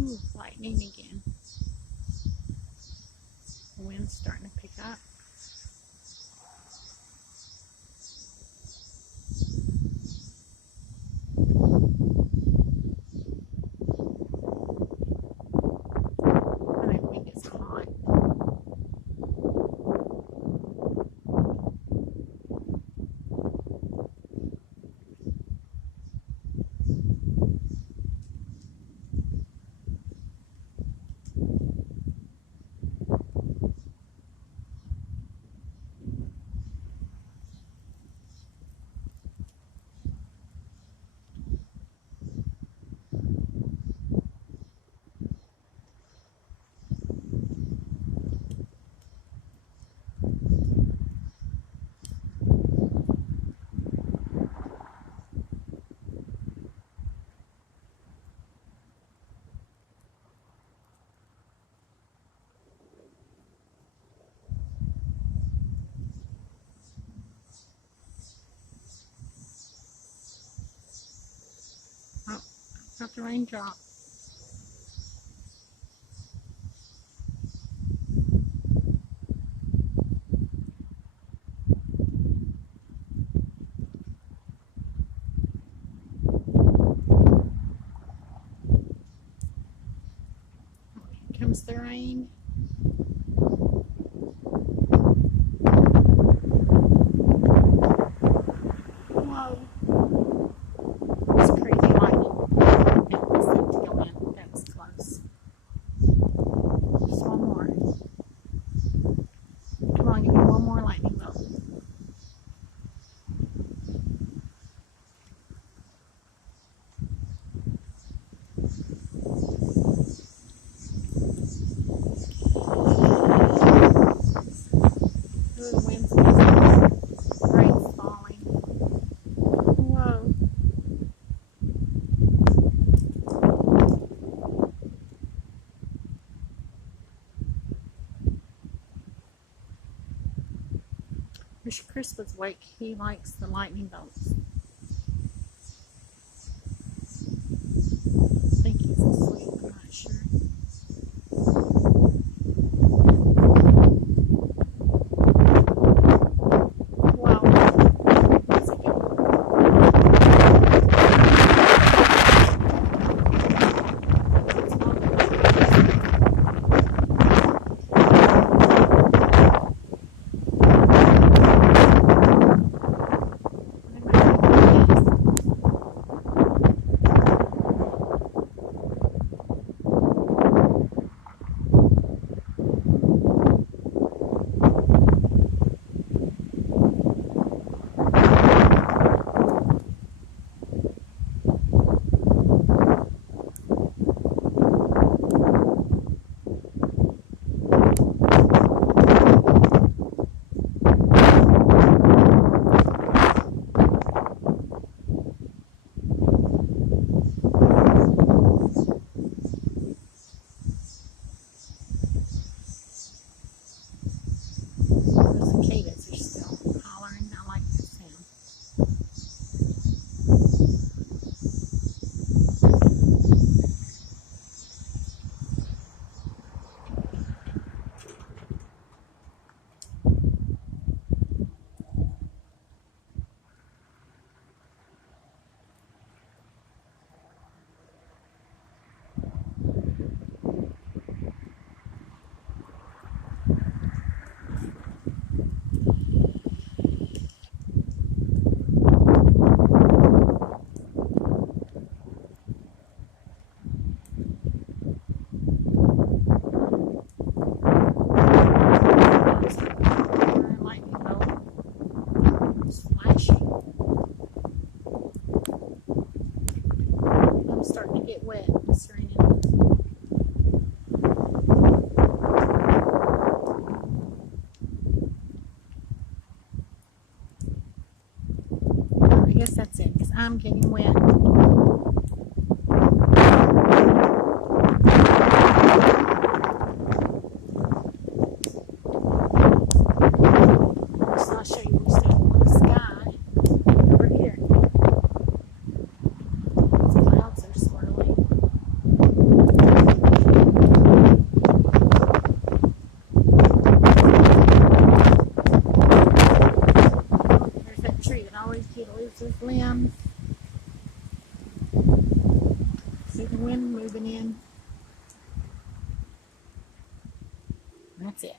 Ooh, lightning again. The wind's starting to pick up. And I think it's hot. Oh, got the raindrop. Here comes the rain. Whoa. It's crazy lightning. It was set to go in. That was close. Just one more. Come on, give me one more lightning bolt. The wind's the rain's falling. Whoa. Wish Chris was awake. He likes the lightning bolts. I think he's asleep. I'm not sure. Wow. That's a good one. It's not the cicadas are still hollering. I like the sound. Lightning bolt. It's flashing. I'm starting to get wet. It's raining. I guess that's it, because I'm getting wet. So I'll show you what's down in the sky over here. The clouds are swirling. his limbs. See the wind moving in. That's it.